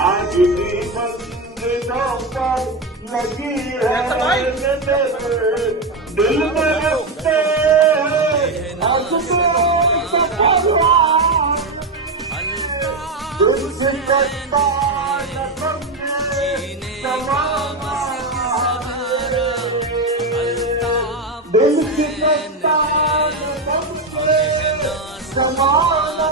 आज भी मंजिलों पर लगी है दिल में रखते आज दिल से करता न समझे जमाना दिल से करता न समझे जमाना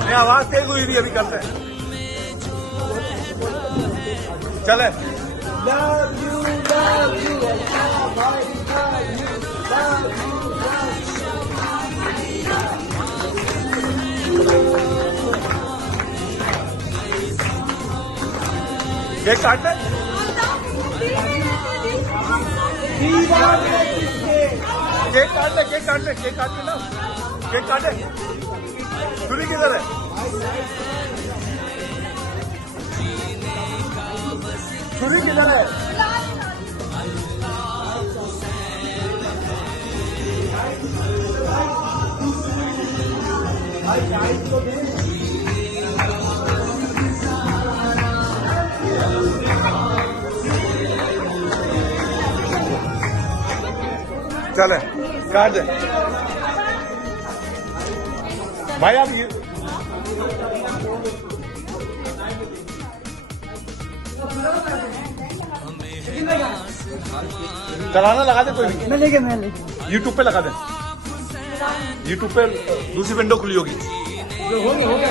अपने आवाज तेज हुई भी अभी करते हैं चले केक काटते केक काटते ना केक काटे छुरी किधर है छुरी किधर है चले काट दे भाई आप ये चलाना लगा दे कोई भी मैं लेके यूट्यूब पे लगा दे यूट्यूब पे दूसरी विंडो खुली होगी हो गया